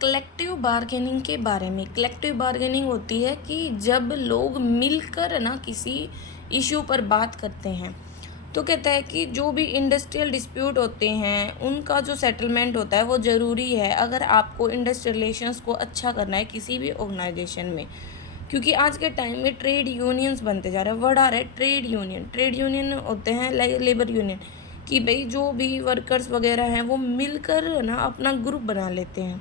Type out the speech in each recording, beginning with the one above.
Collective bargaining के बारे में, कलेक्टिव बार्गेनिंग होती है कि जब लोग मिलकर ना किसी इशू पर बात करते हैं। तो कहता है कि जो भी इंडस्ट्रियल डिस्प्यूट होते हैं उनका जो सेटलमेंट होता है वो ज़रूरी है अगर आपको इंडस्ट्रियल रिलेशंस को अच्छा करना है किसी भी ऑर्गेनाइजेशन में। क्योंकि आज के टाइम में ट्रेड यूनियंस बनते जा रहे हैं, वर्ड आ रहा है ट्रेड यूनियन होते हैं लेबर यूनियन, कि भाई जो भी वर्कर्स वगैरह हैं वो मिलकर ना अपना ग्रुप बना लेते हैं।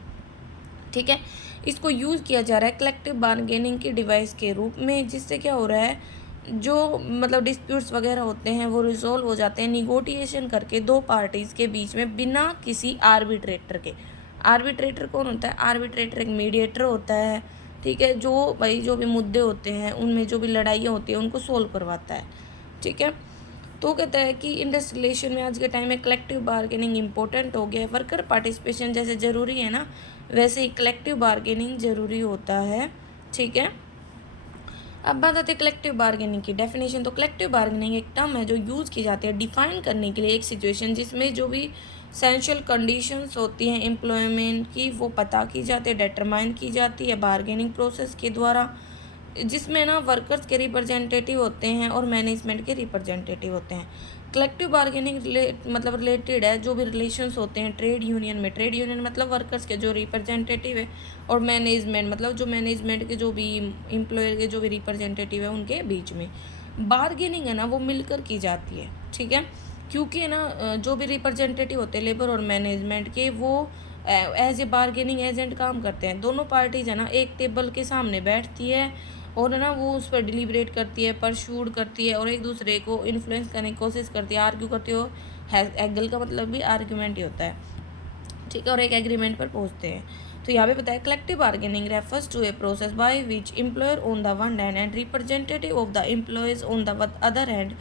ठीक है, इसको यूज़ किया जा रहा है कलेक्टिव बार्गेनिंग के डिवाइस के रूप में, जिससे क्या हो रहा है, जो मतलब डिस्प्यूट्स वगैरह होते हैं वो रिजोल्व हो जाते हैं निगोटिएशन करके दो पार्टीज़ के बीच में बिना किसी आर्बिट्रेटर के। आर्बिट्रेटर कौन होता है? आर्बिट्रेटर एक मीडिएटर होता है, ठीक है, जो भाई जो भी मुद्दे होते हैं उनमें जो भी लड़ाइयाँ होती हैं उनको सोल्व करवाता है। ठीक है, तो कहता है कि इंडस्ट्रियलाइजेशन में आज के टाइम में कलेक्टिव बार्गेनिंग इंपॉर्टेंट हो गया है। वर्कर पार्टिसिपेशन जैसे ज़रूरी है ना, वैसे ही कलेक्टिव बार्गेनिंग ज़रूरी होता है। ठीक है, अब बात आती है कलेक्टिव बार्गेनिंग की डेफिनेशन। तो कलेक्टिव बार्गेनिंग एक टर्म है जो यूज़ की जाती है डिफाइन करने के लिए एक सिचुएशन जिसमें जो भी एसेंशियल कंडीशंस होती हैं एम्प्लॉयमेंट की वो पता की जाती है, डिटरमाइन की जाती है बार्गेनिंग प्रोसेस के द्वारा, जिसमें ना वर्कर्स के रिप्रेजेंटेटिव होते हैं और मैनेजमेंट के रिप्रेजेंटेटिव होते हैं। कलेक्टिव बार्गेनिंग मतलब रिलेटेड है जो भी रिलेशंस होते हैं ट्रेड यूनियन में। ट्रेड यूनियन मतलब वर्कर्स के जो रिप्रेजेंटेटिव है, और मैनेजमेंट मतलब जो मैनेजमेंट के जो भी एम्प्लॉयर के जो भी रिप्रेजेंटेटिव है उनके बीच में बार्गेनिंग है ना वो मिलकर की जाती है। ठीक है, क्योंकि ना जो भी रिप्रेजेंटेटिव होते हैं लेबर और मैनेजमेंट के, वो एज ए बार्गेनिंग एजेंट काम करते हैं। दोनों पार्टीज है ना एक टेबल के सामने बैठती है और ना वो उस पर डिलीबरेट करती है, परशूड करती है और एक दूसरे को इन्फ्लुएंस करने की कोशिश करती है, आर्ग्यू करती है। एग्गल का मतलब भी आर्ग्यूमेंट ही होता है। ठीक है, और एक एग्रीमेंट पर पहुंचते हैं। तो यहाँ पे बताया collective bargaining refers to a process by which employer on the one hand and representative of the employees on the other hand,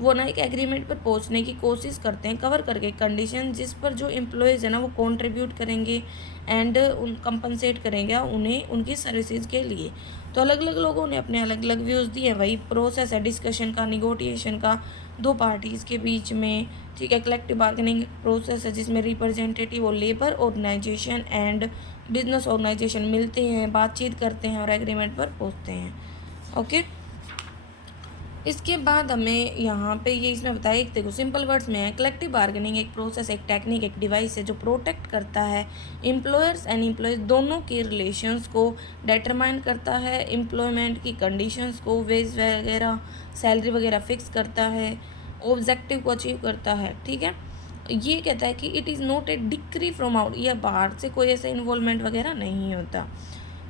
वो ना एक एग्रीमेंट पर पहुंचने की कोशिश करते हैं कवर करके कंडीशन जिस पर जो एम्प्लॉयज़ है ना वो कंट्रीब्यूट करेंगे एंड उन कंपनसेट करेंगे उन्हें उनकी सर्विसेज के लिए। तो अलग अलग लोगों ने अपने अलग अलग व्यूज़ दिए। वही प्रोसेस है डिस्कशन का, निगोटिएशन का दो पार्टीज़ के बीच में। ठीक है, कलेक्टिव बार्गेनिंग प्रोसेस है जिसमें रिप्रेजेंटेटिव और labour organisation and business organisation मिलते हैं, बातचीत करते हैं और एग्रीमेंट पर पहुंचते हैं। ओके, इसके बाद हमें यहाँ पे ये इसमें बताया, एक देखो सिंपल वर्ड्स में है, कलेक्टिव बार्गेनिंग एक प्रोसेस, एक टेक्निक, एक डिवाइस है जो प्रोटेक्ट करता है एम्प्लॉयर्स एंड एम्प्लॉयज़ दोनों के रिलेशंस को, डिटरमाइन करता है एम्प्लॉयमेंट की कंडीशंस को, वेज वगैरह सैलरी वगैरह फिक्स करता है, ऑब्जेक्टिव को अचीव करता है। ठीक है, ये कहता है कि it is not a decree from out, या बाहर से कोई ऐसा इन्वॉल्वमेंट वगैरह नहीं होता।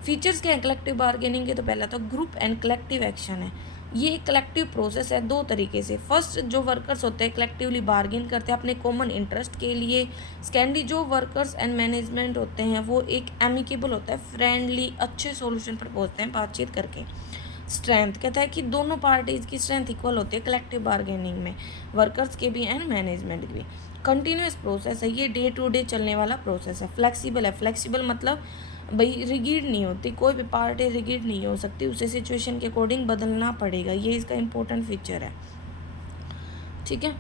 फीचर्स क्या है कलेक्टिव बार्गेनिंग के? तो पहला तो ग्रुप एंड कलेक्टिव एक्शन है। ये एक कलेक्टिव प्रोसेस है दो तरीके से। फर्स्ट, जो वर्कर्स होते हैं कलेक्टिवली बार्गेन करते हैं अपने कॉमन इंटरेस्ट के लिए। सेकेंडली, जो वर्कर्स एंड मैनेजमेंट होते हैं वो एक एमिकेबल होता है, फ्रेंडली, अच्छे सॉल्यूशन पर पहुंचते हैं बातचीत करके। स्ट्रेंथ कहता है कि दोनों पार्टीज़ की स्ट्रेंथ इक्वल होती है कलेक्टिव बार्गेनिंग में, वर्कर्स के भी एंड मैनेजमेंट की भी। कंटिन्यूस प्रोसेस है, ये डे टू डे चलने वाला प्रोसेस है। फ्लेक्सिबल है, फ्लेक्सिबल मतलब भाई रिगिड नहीं होती, कोई भी पार्टी रिगिड नहीं हो सकती, उसे सिचुएशन के अकॉर्डिंग बदलना पड़ेगा, ये इसका इंपॉर्टेंट फीचर है। ठीक है,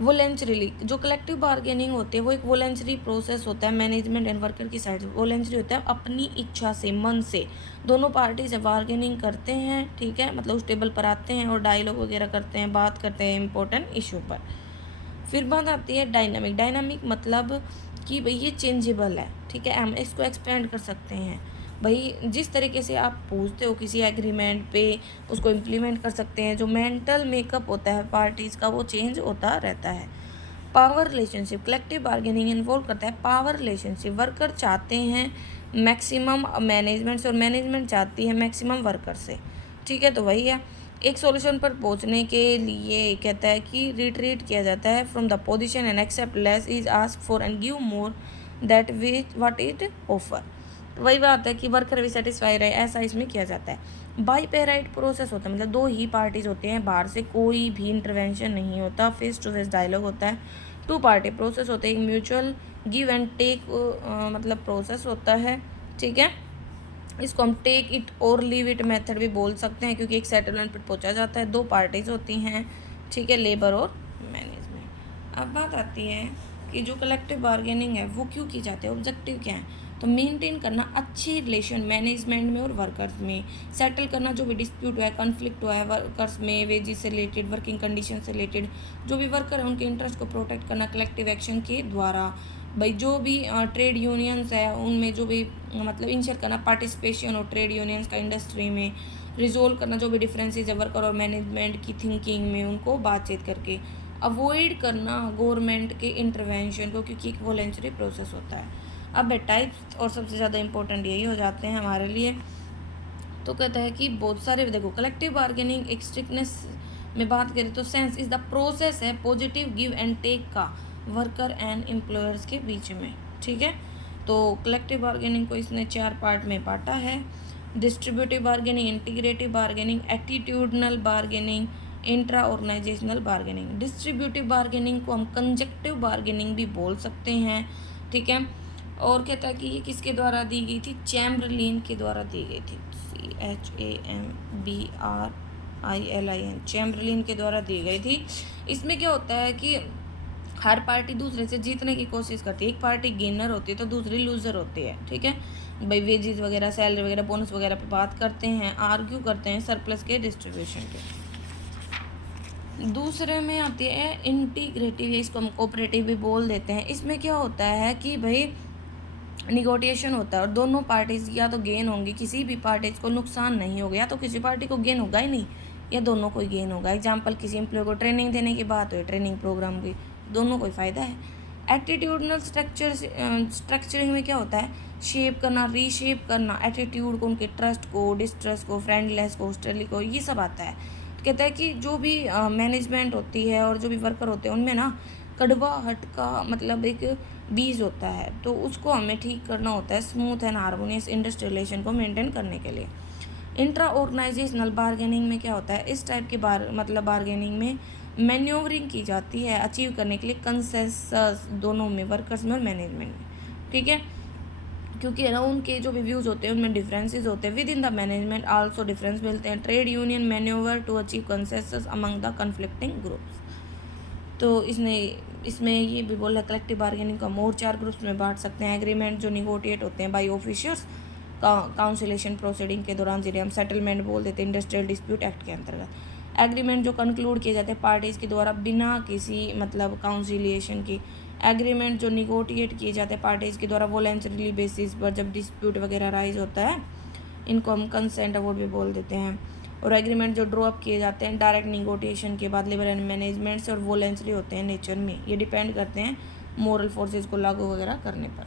वॉलेंटरीली जो कलेक्टिव बार्गेनिंग होती है वो एक वॉलेंटरी प्रोसेस होता है मैनेजमेंट एंड वर्कर की साइड से। वॉलेंटरी होता है अपनी इच्छा से, मन से दोनों पार्टी से बार्गेनिंग करते हैं। ठीक है, मतलब उस टेबल पर आते हैं और डायलॉग वगैरह करते हैं, बात करते हैं इंपॉर्टेंट इशू पर। फिर बात आती है डायनामिक। डायनामिक मतलब कि भाई ये चेंजेबल है। ठीक है, हम इसको एक्सपेंड कर सकते हैं। भाई जिस तरीके से आप पूछते हो किसी एग्रीमेंट पे उसको इम्प्लीमेंट कर सकते हैं। जो मेंटल मेकअप होता है पार्टीज़ का वो चेंज होता रहता है। Power relationship, collective bargaining involve करता है पावर रिलेशनशिप। वर्कर चाहते हैं मैक्सिमम मैनेजमेंट से और मैनेजमेंट चाहती है मैक्सिमम वर्कर से। ठीक है, तो वही है, एक सॉल्यूशन पर पहुंचने के लिए कहता है कि रिट्रीट किया जाता है from the position and accept less is ask for and give more that which what it offer. तो वही बात है कि वर्कर भी सेटिस्फाई रहे, ऐसा इसमें किया जाता है। बाई पे राइट प्रोसेस होता है, मतलब दो ही पार्टीज होते हैं, बाहर से कोई भी इंटरवेंशन नहीं होता, फेस टू फेस डायलॉग होता है। टू पार्टी प्रोसेस होते हैं, म्यूचुअल गिव एंड टेक मतलब प्रोसेस होता है। ठीक है, इसको हम टेक इट और लीव इट मेथड भी बोल सकते हैं क्योंकि एक सेटलमेंट पर पहुंचा जाता है, दो पार्टीज होती हैं। ठीक है, लेबर और मैनेजमेंट। अब बात आती है कि जो कलेक्टिव बार्गेनिंग है वो क्यों की जाती है, ऑब्जेक्टिव क्या है। तो मेंटेन करना अच्छे रिलेशन मैनेजमेंट में और वर्कर्स में, सेटल करना जो भी डिस्प्यूट हुआ है, कॉन्फ्लिक्ट हुआ है वर्कर्स में, वेजेस से रिलेटेड, वर्किंग कंडीशन से रिलेटेड, जो भी वर्कर है उनके इंटरेस्ट को प्रोटेक्ट करना कलेक्टिव एक्शन के द्वारा। भाई जो भी ट्रेड यूनियंस है उनमें जो भी मतलब इंश्योर करना पार्टिसिपेशन और ट्रेड यूनियंस का इंडस्ट्री में, रिजोल्व करना जो भी डिफरेंसेस है वर्कर और मैनेजमेंट की थिंकिंग में, उनको बातचीत करके अवॉइड करना गवर्नमेंट के इंटरवेंशन को, क्योंकि एक वॉलेंटरी प्रोसेस होता है। अब टाइप्स और सबसे ज़्यादा इंपॉर्टेंट यही हो जाते हैं हमारे लिए। तो कहता है कि बहुत सारे देखो कलेक्टिव बार्गेनिंग एक स्ट्रिक्टनेस में बात करें तो सेंस इज द प्रोसेस है पॉजिटिव गिव एंड टेक का वर्कर एंड एम्प्लॉयर्स के बीच में, ठीक है। तो कलेक्टिव बार्गेनिंग को इसने 4 पार्ट में बांटा है। Distributive bargaining, integrative bargaining, attitudinal bargaining, intra organisational bargaining. Distributive bargaining को हम कंजक्टिव बार्गेनिंग भी बोल सकते हैं, ठीक है। और कहता है कि ये किसके द्वारा दी गई थी, चैम्बरलिन के द्वारा दी गई थी, CHAMBRLIN, चैम्बरलिन के द्वारा दी गई थी। इसमें क्या होता है कि हर पार्टी दूसरे से जीतने की कोशिश करती है, एक पार्टी गेनर होती है तो दूसरी लूजर होती है, ठीक है। भाई वेजेस वगैरह, सैलरी वगैरह, बोनस वगैरह पे बात करते हैं, आर्ग्यू करते हैं सरप्लस के डिस्ट्रीब्यूशन के। दूसरे में आती है इंटीग्रेटिव, इसको हम कोऑपरेटिव भी बोल देते हैं। इसमें क्या होता है कि भाई निगोटिएशन होता है और दोनों पार्टीज या तो गेन होंगी, किसी भी पार्टीज को नुकसान नहीं होगा, या तो किसी पार्टी को गेन होगा ही नहीं या दोनों को गेन होगा। एग्जाम्पल, किसी एम्प्लॉय को ट्रेनिंग देने की बात हुई, ट्रेनिंग प्रोग्राम की, दोनों को फ़ायदा है। एटीट्यूडनल स्ट्रक्चरिंग में क्या होता है, शेप करना, रीशेप करना एटीट्यूड को, उनके ट्रस्ट को, डिस्ट्रस्ट को, फ्रेंडलेस को, हॉस्टिलिटी को, ये सब आता है। कहता है कि जो भी मैनेजमेंट होती है और जो भी वर्कर होते हैं उनमें ना कड़वाहट का मतलब एक बीज होता है, तो उसको हमें ठीक करना होता है smooth and harmonious industrial relation को मेंटेन करने के लिए। इंट्रा ऑर्गेनाइजेशनल बार्गेनिंग में क्या होता है, इस टाइप की बार्गेनिंग में मैन्योवरिंग की जाती है अचीव करने के लिए कंसेंसस दोनों में, वर्कर्स में और मैनेजमेंट में, ठीक है। क्योंकि है ना उनके जो भी व्यूज़ होते हैं उनमें डिफरेंसेस होते हैं। Within the management also difference मिलते हैं। Trade union manoeuvre to achieve consensus among the conflicting groups. तो इसमें ये भी बोला कलेक्टिव बार्गेनिंग को हम और 4 ग्रुप्स में बांट सकते हैं। एग्रीमेंट जो निगोटिएट होते हैं बाई ऑफिशियल्स काउंसिलेशन प्रोसीडिंग के दौरान, जिन्हें हम सेटलमेंट बोल देते हैं इंडस्ट्रियल डिस्प्यूट एक्ट के अंतर्गत। एग्रीमेंट जो कंक्लूड किए जाते हैं पार्टीज़ के द्वारा बिना किसी मतलब काउंसिलिएशन की। एग्रीमेंट जो निगोटिएट किए जाते हैं पार्टीज़ के द्वारा वॉलंटरी बेसिस पर जब डिस्प्यूट वगैरह राइज होता है, इनको हम कंसेंट अवॉर्ड भी बोल देते हैं। और एग्रीमेंट जो ड्रॉ अप किए जाते हैं डायरेक्ट निगोटिएशन के बाद लेबर एंड मैनेजमेंट से और वॉलंटरी होते हैं नेचर में, ये डिपेंड करते हैं मोरल फोर्सेस को लागू वगैरह करने पर।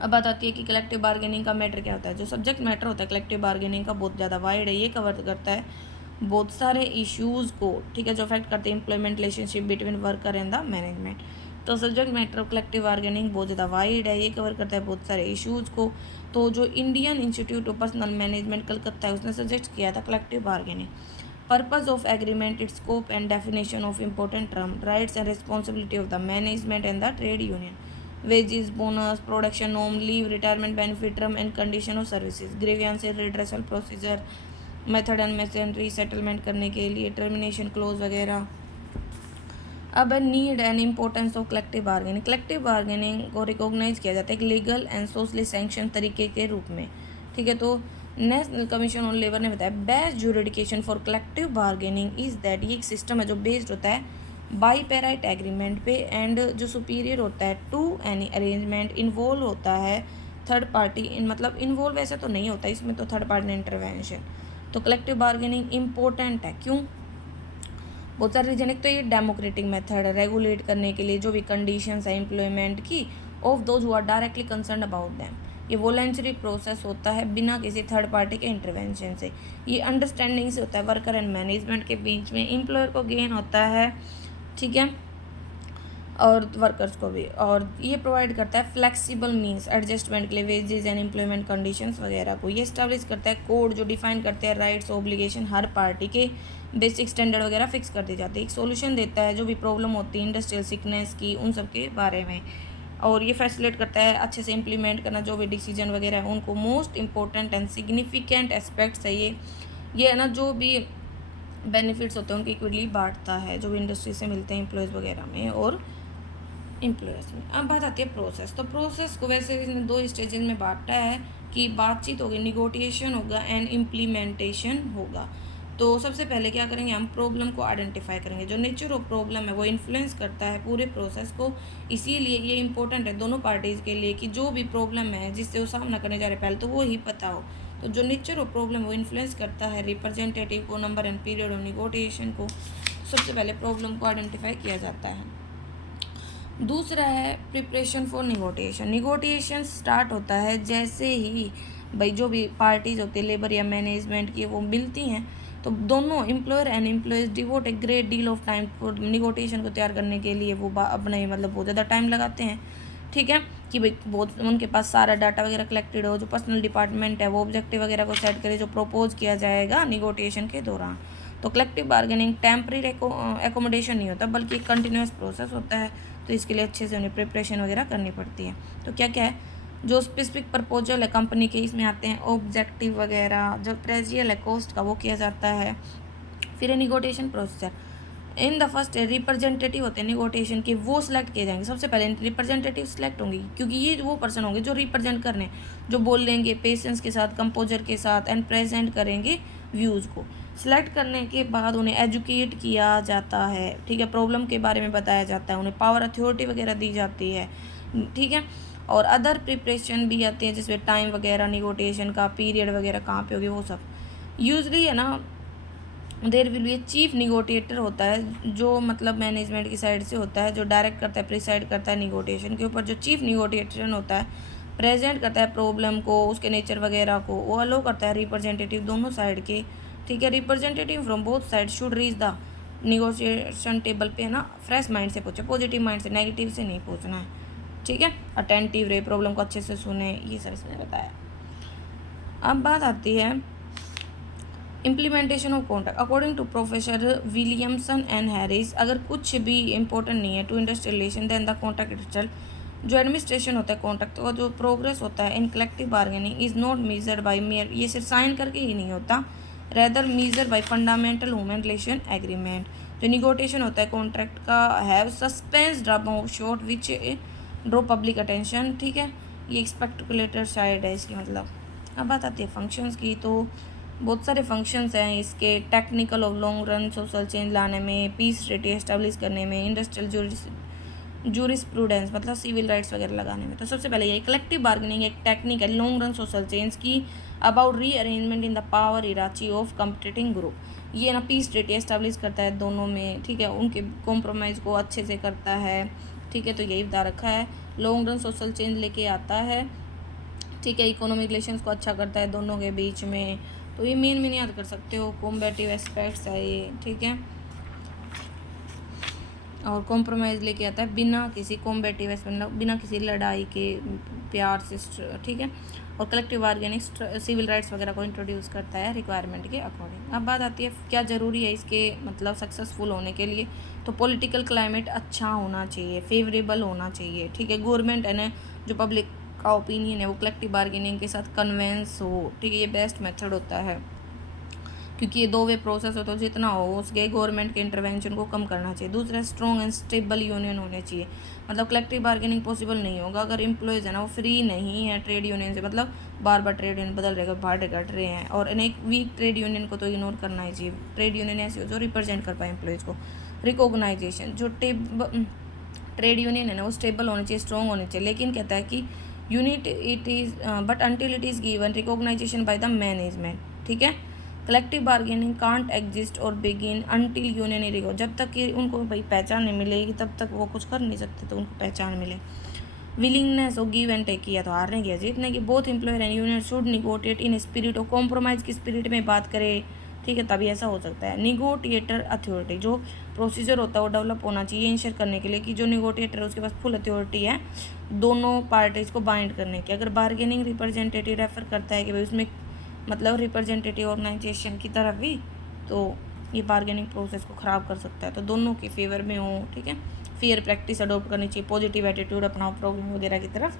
अब बात आती है कि कलेक्टिव बार्गेनिंग का मैटर क्या होता है। जो सब्जेक्ट मैटर होता है कलेक्टिव बार्गेनिंग का बहुत ज़्यादा वाइड है, ये कवर करता है बहुत सारे इश्यूज़ को, ठीक है, जो अफेक्ट करते हैं employment relationship between worker and the management. तो subject matter of collective bargaining बहुत ज़्यादा वाइड है, ये कवर करता है बहुत सारे इश्यूज़ को। तो जो Indian institute of personal management Calcutta है उसने सजेस्ट किया था collective bargaining. Purpose of agreement, it's scope and definition of important term, rights and responsibility of the management and the trade union, wages, bonus, production norm, leave, retirement benefit, term and condition of services, grievance redressal procedure, method and machinery, settlement करने के लिए termination close वगैरह। अब need and importance of collective bargaining. Collective bargaining को recognise किया जाता है एक लीगल एंड सोशली सैंक्शन तरीके के रूप में, ठीक है। तो नेशनल कमीशन ऑन लेबर ने बताया best jurisdiction for collective bargaining is that, ये एक सिस्टम है जो बेस्ड होता है बाईपेराइट एग्रीमेंट पे एंड जो सुपीरियर होता है टू एनी अरेंजमेंट, इन्वॉल्व होता है थर्ड पार्टी मतलब इन्वॉल्व वैसे तो नहीं होता इसमें, तो थर्ड पार्टी इंटरवेंशन। तो कलेक्टिव बार्गेनिंग इम्पोर्टेंट है, क्यों, बहुत सारे रीजन। एक तो ये डेमोक्रेटिक मेथड है रेगुलेट करने के लिए जो भी कंडीशंस है एम्प्लॉयमेंट की of those who are directly concern about them. ये वॉलंटरी प्रोसेस होता है बिना किसी थर्ड पार्टी के इंटरवेंशन से। ये अंडरस्टैंडिंग से होता है वर्कर एंड मैनेजमेंट के बीच में, एम्प्लॉयर को गेन होता है, ठीक है, और वर्कर्स को भी। और ये प्रोवाइड करता है फ्लेक्सिबल मींस एडजस्टमेंट के लिए वेजेस एंड एम्प्लॉयमेंट कंडीशंस वगैरह को। ये इस्टेब्लिश करता है कोड जो डिफाइन करते हैं राइट्स ऑब्लिगेशन, हर पार्टी के बेसिक स्टैंडर्ड वगैरह फिक्स कर दी जाती है। एक सोल्यूशन देता है जो भी प्रॉब्लम होती है इंडस्ट्रियल सिकनेस की, उन सब के बारे में। और ये फैसिलिटेट करता है अच्छे से इम्प्लीमेंट करना जो भी डिसीजन वगैरह है उनको। Most important and significant aspects है ये है ना, जो भी बेनिफिट्स होते हैं उनकी इक्वली बांटता है जो भी इंडस्ट्री से मिलते हैं एम्प्लॉयज़ वगैरह में। और एम्प्लॉयर्स में। अब बात आती है प्रोसेस। तो प्रोसेस को वैसे इसने 2 स्टेजेस में बांटा है कि बातचीत होगी, निगोटिएशन होगा एंड इम्प्लीमेंटेशन होगा। तो सबसे पहले क्या करेंगे, हम प्रॉब्लम को आइडेंटिफाई करेंगे। जो नेचर ऑफ प्रॉब्लम है वो इन्फ्लुएंस करता है पूरे प्रोसेस को, इसीलिए ये इंपॉर्टेंट है दोनों पार्टीज़ के लिए कि जो भी प्रॉब्लम है जिससे वो सामना करने जा रहे हैं पहले तो वो ही पता हो। तो जो नेचर ऑफ प्रॉब्लम वो इन्फ्लुएंस करता है रिप्रेजेंटेटिव को, number and period of negotiation को। सबसे पहले प्रॉब्लम को आइडेंटिफाई किया जाता है। दूसरा है preparation for negotiation. Negotiation start होता है जैसे ही भाई जो भी पार्टीज होती है लेबर या मैनेजमेंट की वो मिलती हैं, तो दोनों employer and employees devote a great deal of time for negotiation को तैयार करने के लिए वो अपने मतलब बहुत ज़्यादा टाइम लगाते हैं। ठीक है, कि भाई बहुत उनके पास सारा डाटा वगैरह कलेक्टेड हो, जो पर्सनल डिपार्टमेंट है वो ऑब्जेक्टिव वगैरह को सेट करे जो प्रपोज किया जाएगा निगोटिएशन के दौरान। तो कलेक्टिव बार्गेनिंग टेम्परेरी एकोमोडेशन नहीं होता बल्कि कंटिन्यूस प्रोसेस होता है, तो इसके लिए अच्छे से उन्हें प्रिपरेशन वगैरह करनी पड़ती है। तो क्या क्या है, जो स्पेसिफिक प्रपोजल है कंपनी के इसमें आते हैं ऑब्जेक्टिव वगैरह, जो प्रेजियल है कॉस्ट का वो किया जाता है। फिर negotiation procedure, in the first representative होते हैं निगोटिएशन के, वो सिलेक्ट किए जाएंगे। सबसे पहले रिप्रेजेंटेटिव सिलेक्ट होंगे क्योंकि ये वो पर्सन होंगे जो रिप्रेजेंट करने, जो बोल लेंगे पेशेंस के साथ, कंपोजर के साथ एंड प्रेजेंट करेंगे व्यूज़ को। सिलेक्ट करने के बाद उन्हें एजुकेट किया जाता है, ठीक है, प्रॉब्लम के बारे में बताया जाता है, उन्हें पावर अथॉरिटी वगैरह दी जाती है, ठीक है। और अदर प्रिपरेशन भी आते हैं जिसमें टाइम वगैरह, निगोटिएशन का पीरियड वगैरह कहाँ पे होगी वो सब। यूजली है ना there will be a chief negotiator होता है जो मतलब मैनेजमेंट की साइड से होता है, जो डायरेक्ट करता है, प्रिसाइड करता है निगोटिएशन के ऊपर। जो चीफ निगोटिएटर होता है प्रेजेंट करता है प्रॉब्लम को, उसके नेचर वगैरह को, वो अलो करता है रिप्रेजेंटेटिव दोनों साइड के, ठीक है। Representative from both side should reach the negotiation table पे, है ना, फ्रेश माइंड से पूछे, पॉजिटिव माइंड से, नेगेटिव से नहीं पूछना है, ठीक है। अटेंटिव रहे, प्रॉब्लम को अच्छे से सुने, ये सब इसने बताया। अब बात आती है implementation of contract. According to professor Williamson and Harris, अगर कुछ भी इंपॉर्टेंट नहीं है to industrial relation then the contract itself. जो एडमिनिस्ट्रेशन होता है कॉन्ट्रैक्ट का, जो प्रोग्रेस होता है in collective bargaining is not measured by mayor, ये सिर्फ साइन करके ही नहीं होता, rather measure by fundamental human relation agreement. जो निगोटिएशन होता है कॉन्ट्रैक्ट का have suspense drama short which draw public attention, ठीक है। ये एक स्पेक्टिकुलेटर साइड है इसकी मतलब। अब बात आती है फंक्शंस की, तो बहुत सारे फंक्शंस हैं इसके, टेक्निकल और लॉन्ग रन सोशल चेंज लाने में, पीस ट्रीटी एस्टेब्लिश करने में, इंडस्ट्रियल जूरिस्प्रूडेंस मतलब सिविल राइट्स वगैरह लगाने में। तो सबसे पहले ये कलेक्टिव बार्गेनिंग एक टेक्निक है लॉन्ग रन सोशल चेंज की about rearrangement in the power hierarchy of competing group. ये ना पीस ट्रीटी एस्टेब्लिश करता है दोनों में, ठीक है, उनके कॉम्प्रोमाइज़ को अच्छे से करता है, ठीक है। तो यही बता रखा है, लॉन्ग रन सोशल चेंज लेके आता है, ठीक है। इकोनॉमिक रिलेशंस को अच्छा करता है दोनों के बीच में। तो ये मेन याद कर सकते हो, कॉम्बेटिव एस्पेक्ट्स है ये, ठीक है। और कॉम्प्रोमाइज़ लेके आता है बिना किसी कॉम्बेटिव एस्पेक्ट, बिना किसी लड़ाई के, प्यार से, ठीक है। और कलेक्टिव बार्गेनिंग सिविल राइट्स वगैरह को इंट्रोड्यूस करता है रिक्वायरमेंट के अकॉर्डिंग। अब बात आती है क्या ज़रूरी है इसके मतलब सक्सेसफुल होने के लिए, तो पॉलिटिकल क्लाइमेट अच्छा होना चाहिए, फेवरेबल होना चाहिए, ठीक है। गवर्नमेंट है ना, जो पब्लिक का ओपिनियन है वो कलेक्टिव बार्गेनिंग के साथ कन्वेंस हो, ठीक है। ये बेस्ट मेथड होता है क्योंकि ये 2 वे प्रोसेस हो, तो जितना हो उसके गवर्नमेंट के इंटरवेंशन को कम करना चाहिए। दूसरा स्ट्रॉन्ग एंड स्टेबल यूनियन होने चाहिए, मतलब कलेक्टिव बार्गेनिंग पॉसिबल नहीं होगा अगर एम्प्लॉयज़ है ना वो फ्री नहीं है ट्रेड यूनियन से, मतलब बार बार ट्रेड यूनियन बदल रहे, भाड़े घट रहे हैं, और एक वीक ट्रेड यूनियन को तो इग्नोर करना ही चाहिए। ट्रेड यूनियन ऐसी हो जो रिप्रेजेंट कर पाए एम्प्लॉयज़ को। रिकॉग्नाइजेशन, जो ट्रेड यूनियन है ना वो स्टेबल होनी चाहिए, स्ट्रॉन्ग होनी चाहिए, लेकिन कहता है कि unit it is but until it is given recognition by the management, ठीक है। कलेक्टिव बार्गेनिंग कांट एग्जिस्ट और बिगिन अनटिल यूनियन रिकॉग्नाइज, जब तक कि उनको भाई पहचान नहीं मिलेगी तब तक वो कुछ कर नहीं सकते, तो उनको पहचान मिले। विलिंगनेस और गिव एंड टेक किया, तो हारने की जीतने की, both employer and union should negotiate in spirit और कॉम्प्रोमाइज़ की स्पिरिट में बात करे, ठीक है, तभी ऐसा हो सकता है। निगोटिएटर अथॉरिटी, जो प्रोसीजर होता है वो डेवलप होना चाहिए इंश्योर करने के लिए कि जो निगोटिएटर है उसके पास फुल अथॉरिटी है दोनों पार्टीज़ को बाइंड करने की। अगर बार्गेनिंग रिप्रेजेंटेटिव रेफर करता है कि भाई उसमें मतलब रिप्रेजेंटेटिव ऑर्गेनाइजेशन की तरफ भी, तो ये बार्गेनिंग प्रोसेस को ख़राब कर सकता है। तो दोनों के फेवर में हो, ठीक है। फेयर प्रैक्टिस अडोप्ट करनी चाहिए, पॉजिटिव एटीट्यूड अपनाओ प्रॉब्लम वगैरह की तरफ।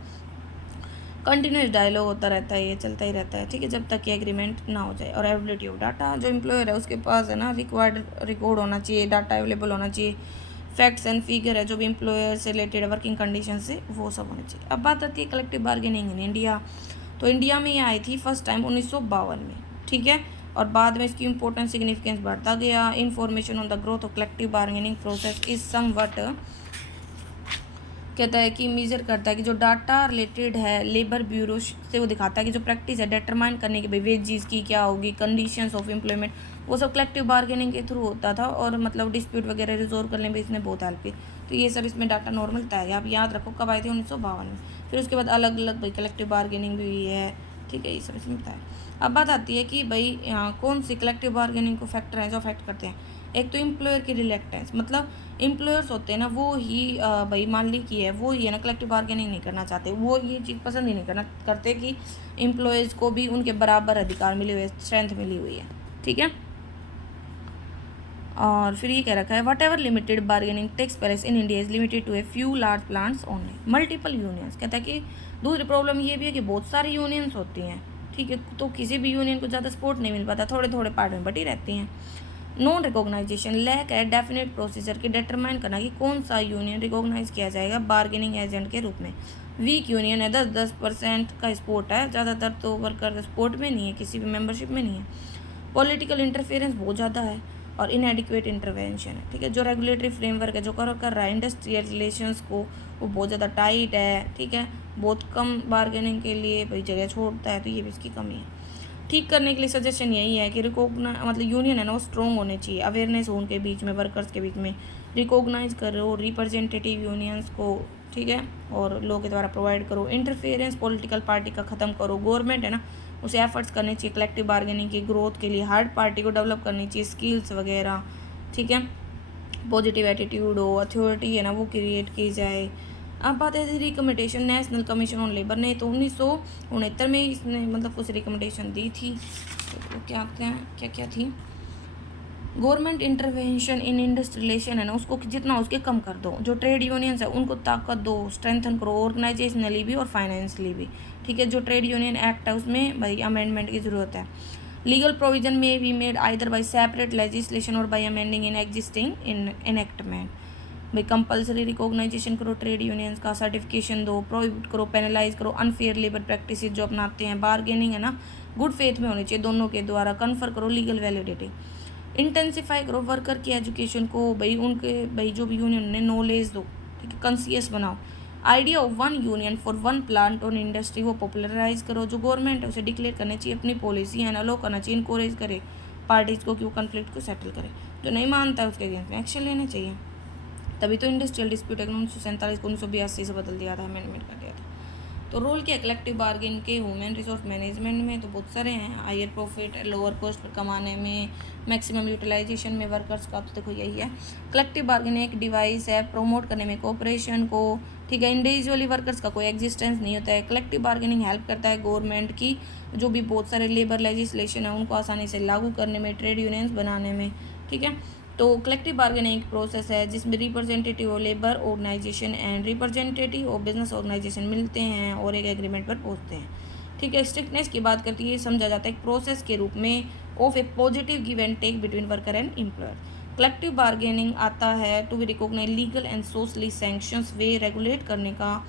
कंटिन्यूस डायलॉग होता रहता है, ये चलता ही रहता है, ठीक है, जब तक कि एग्रीमेंट ना हो जाए। और अवेलेबिलिटी ऑफ डाटा, जो एम्प्लॉयर है उसके पास है ना रिक्वायर्ड रिकॉर्ड होना चाहिए, डाटा अवेलेबल होना चाहिए फैक्ट्स एंड फिगर है जो भी एम्प्लॉयर से रिलेटेड वर्किंग कंडीशन से, वो सब होने चाहिए। अब बात आती है कलेक्टिव बार्गेनिंग इन इंडिया। तो इंडिया में ये आई थी फर्स्ट टाइम 1952 में, ठीक है, और बाद में इसकी इंपॉर्टेंस सिग्निफिकेंस बढ़ता गया। Information on the growth of collective bargaining process is somewhat, कहता है कि मेजर करता है कि जो डाटा रिलेटेड है लेबर ब्यूरो से, वो दिखाता है कि जो प्रैक्टिस है डिटरमाइन करने की भाई वेजेस की क्या होगी, कंडीशंस ऑफ एम्प्लॉयमेंट, वो सब कलेक्टिव बार्गेनिंग के थ्रू होता था, और मतलब डिस्प्यूट वगैरह रिजोल्व करने में इसने बहुत हेल्प की। तो ये सब इसमें डाटा नॉर्मल था है, आप याद रखो कब आई थी 1952 में। फिर उसके बाद अलग अलग भाई कलेक्टिव बार्गेनिंग भी हुई है, ठीक है, ये सब इसमें बताया। अब बात आती है कि भाई यहाँ कौन सी कलेक्टिव बार्गेनिंग को फैक्टर हैं जो अफेक्ट करते हैं। एक तो एम्प्लॉयर की रिलेक्टेंस, मतलब एम्प्लॉयर्स होते हैं ना, वो ही भाई मान ली की है, वो ही है ना कलेक्टिव बार्गेनिंग नहीं करना चाहते, वो ये चीज़ पसंद ही नहीं करना करते कि एम्प्लॉयज़ को भी उनके बराबर अधिकार मिले हुए, स्ट्रेंथ मिली हुई है, ठीक है। और फिर ये कह रखा है whatever limited bargaining takes place in India is limited to a few large plants only multiple unions. कहता है कि दूसरी प्रॉब्लम ये भी है कि बहुत सारी यूनियंस होती हैं, ठीक है, तो किसी भी यूनियन को ज़्यादा सपोर्ट नहीं मिल पाता, थोड़े थोड़े पार्ट में बटी रहती हैं। नॉन रिकॉग्नाइजेशन, लैक है डेफिनेट प्रोसीजर की डिटरमाइन करना कि कौन सा यूनियन रिकॉग्नाइज किया जाएगा बार्गेनिंग एजेंट के रूप में। वीक यूनियन है, 10% का सपोर्ट है, ज़्यादातर तो वर्कर सपोर्ट में नहीं है, किसी भी मेंबरशिप में नहीं है। पॉलिटिकल इंटरफेरेंस बहुत ज़्यादा है, और इनएडिक्वेट इंटरवेंशन है, ठीक है। जो रेगुलेटरी फ्रेमवर्क है जो कर रहा है इंडस्ट्रियल रिलेशंस को, वो बहुत ज़्यादा टाइट है, ठीक है, बहुत कम बार्गेनिंग के लिए भाई जगह छोड़ता है, तो ये भी इसकी कमी है। ठीक करने के लिए सजेशन यही है कि मतलब यूनियन है ना वो स्ट्रॉन्ग होने चाहिए, अवेयरनेस हो उनके बीच में, वर्कर्स के बीच में, रिकॉग्नाइज करो रिप्रेजेंटेटिव यूनियंस को, ठीक है, और लॉ के द्वारा प्रोवाइड करो। इंटरफेरेंस पॉलिटिकल पार्टी का ख़त्म करो, गवर्नमेंट है ना उसे एफर्ट्स करने चाहिए कलेक्टिव बार्गेनिंग की ग्रोथ के लिए, हर पार्टी को डेवलप करनी चाहिए स्किल्स वगैरह, ठीक है, पॉजिटिव एटीट्यूड हो, अथॉरिटी है ना वो क्रिएट की जाए। अब बात है recommendation, national commission on labour ने तो 1969 में इसने मतलब कुछ रिकमेंडेशन दी थी, तो क्या क्या थी। गवर्नमेंट इंटरवेंशन इन इंडस्ट्रियलाइजेशन है ना उसको जितना उसके कम कर दो, जो ट्रेड यूनियंस है उनको ताकत दो, स्ट्रेंथन करो ऑर्गेनाइजेशनली भी और फाइनेंशियली भी, ठीक है। जो ट्रेड यूनियन एक्ट है उसमें भाई अमेंडमेंट की ज़रूरत है। लीगल प्रोविजन में be made either by separate legislation or by amending in existing enactment. भाई कंपलसरी रिकॉग्नाइजेशन करो ट्रेड यूनियंस का, सर्टिफिकेशन दो, प्रोहिबिट करो, पेनलाइज करो अनफेयर लेबर प्रैक्टिस जो अपनाते हैं। बार्गेनिंग है ना गुड फेथ में होनी चाहिए दोनों के द्वारा, कन्फर करो लीगल वैलिडिटी। इंटेंसिफाई करो वर्कर की एजुकेशन को, भाई उनके भाई जो भी यूनियन ने नॉलेज दो, ठीक है, कंसियस बनाओ। Idea of one union for one plant और इंडस्ट्री वो पॉपुलराइज करो, जो गवर्नमेंट है उसे डिक्लेयर करनी चाहिए, अपनी पॉलिसी है ना लो करना चाहिए, इनकोरेज करे पार्टीज़ को कि वो कन्फ्लिक्ट को सेटल करे, जो नहीं मानता है उसके अगेंस्ट में एक्शन लेना चाहिए। तभी तो इंडस्ट्रियल डिस्प्यूट एक्ट 1947 को 1982 से बदल दिया था, अमेंडमेंट कर दिया था। तो रोल क्या कलेक्टिव बार्गेन के ह्यूमन रिसोर्स मैनेजमेंट में तो बहुत सारे हैं, higher profit lower cost per कमाने में, मैक्सिमम यूटिलाइजेशन में वर्कर्स का, तो देखो यही है। कलेक्टिव बार्गेन एक डिवाइस है प्रोमोट करने में कोऑपरेशन को, ठीक है, इंडिविजुअली वर्कर्स का कोई एग्जिस्टेंस नहीं होता है। कलेक्टिव बार्गेनिंग हेल्प करता है गवर्नमेंट की जो भी बहुत सारे लेबर लेजिस्लेशन है उनको आसानी से लागू करने में, ट्रेड यूनियंस बनाने में, ठीक है। तो कलेक्टिव बार्गेनिंग एक प्रोसेस है जिसमें representative of labour organisation and representative of business organisation मिलते हैं और एक एग्रीमेंट पर पहुंचते हैं, ठीक है। स्ट्रिक्टनेस की बात करती है, समझा जाता है एक प्रोसेस के रूप में of a positive give and take between worker and employer. Collective bargaining आता है to be recognise legal and socially sanctions way regulate करने का।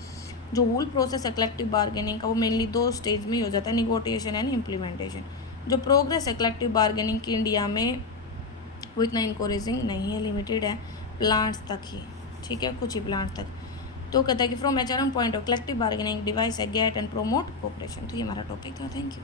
जो होल प्रोसेस है कलेक्टिव बार्गेनिंग का वो मेनली 2 स्टेज में हो जाता है, निगोटिएशन एंड इम्प्लीमेंटेशन। जो प्रोग्रेस है कलेक्टिव बार्गेनिंग की इंडिया में वो इतना इंकरेजिंग नहीं है, लिमिटेड है प्लांट्स तक ही, ठीक है, कुछ ही प्लांट्स तक। तो कहता है कि from HRM point of collective bargaining device है गेट एंड प्रोमोट कोऑपरेशन। तो ये हमारा टॉपिक था, थैंक यू।